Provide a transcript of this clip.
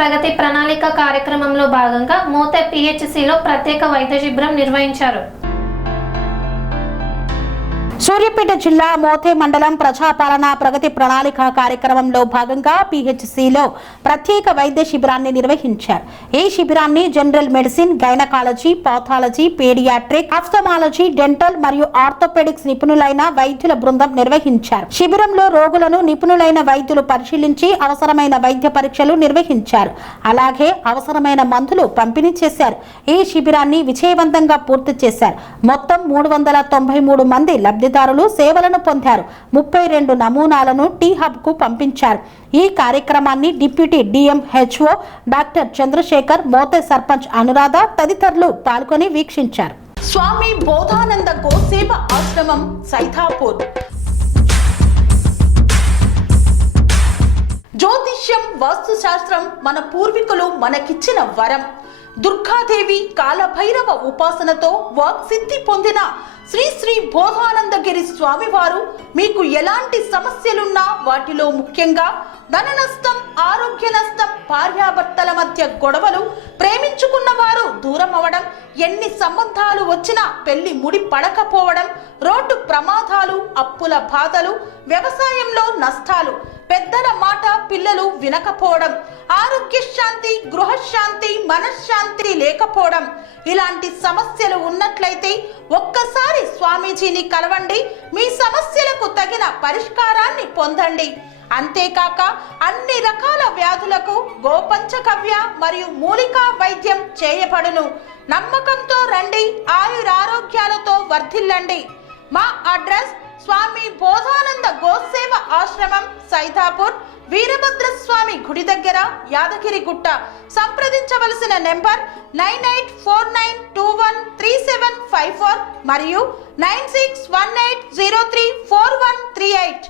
ప్రగతి ప్రణాళిక కార్యక్రమంలో భాగంగా మోతే పిహెచ్సిలో ప్రత్యేక వైద్య శిబిరం నిర్వహించారు. సూర్యాపేట జిల్లా మోతే మండలం ప్రజాపాలన ప్రగతి ప్రణాళిక కార్యక్రమంలో భాగంగా పిహెచ్సిలో ప్రత్యేక వైద్య శిబిరాన్ని నిర్వహించారు. ఈ శిబిరాన్ని general medicine, gynaecology, pathology, paediatric, ophthalmology, dental మరియు ఆర్థోపెడిక్స్ నిపుణులైన వైద్యుల బృందం నిర్వహించారు. శిబిరంలో రోగులను నిపుణులైన వైద్యులు పరిశీలించి అవసరమైన వైద్య పరీక్షలు నిర్వహించారు. అలాగే అవసరమైన మందులు పంపిణీ చేశారు. ఈ శిబిరాన్ని విజయవంతంగా పూర్తి చేశారు. మొత్తం 393 మంది లబ్ధిదారులు సేవలను పొందారు. 32 నమూనాలను టీ హబ్ కు పంపించారు. ఈ కార్యక్రమాన్ని deputy DMHO doctor Chandrashekar, Mothe sarpanch Anuradha తదితరులు పాల్గొని వీక్షించారు. స్వామి బోధానంద గోసేవ ఆశ్రమం సైథాపూర్. జ్యోతిష్యం, వాస్తుశాస్త్రం మన పూర్వీకులు మనకిచ్చిన వరం. దుర్గాదేవి, కాలభైరవ ఉపాసనతో వాక్సిద్ధి పొందిన శ్రీ శ్రీ బోధానందగిరి స్వామివారు మీకు ఎలాంటి సమస్యలున్నా, వాటిలో ముఖ్యంగా ధన నష్టం, ఆరోగ్య నష్టం, భార్యాభర్తల మధ్య గొడవలు, ప్రేమించుకున్న వారు దూరం అవడం, ఎన్ని సంబంధాలు వచ్చినా పెళ్లి ముడి పడకపోవడం, రోడ్డు ప్రమాదాలు, అప్పుల బాధలు, వ్యవసాయంలో నష్టాలు, పెద్దల మాట పిల్లలు వినకపోవడం, ఆరోగ్య శాంతి, గృహశాంతి, మనశ్శాంతి లేకపోవడం, ఇలాంటి సమస్యలు ఉన్నట్లయితే ఒక్కసారి స్వామీజీని కలవండి. మీ సమస్యలకు తగిన పరిష్కారాన్ని పొందండి. అంతేకాక అన్ని రకాల వ్యాధులకు గోపంచకవ్య మరియు మూలికా వైద్యం చేయబడును. నమ్మకంతో రండి, ఆయురారోగ్యాలతో వర్ధిల్లండి. మా అడ్రస్ స్వామి బోధానంద గోసేవ ఆశ్రమం, సైథాపూర్, వీరభద్రస్వామి గుడి దగ్గర, యాదగిరిగుట్ట. సంప్రదించవలసిన నెంబర్ 9849213754 మరియు 9618034138.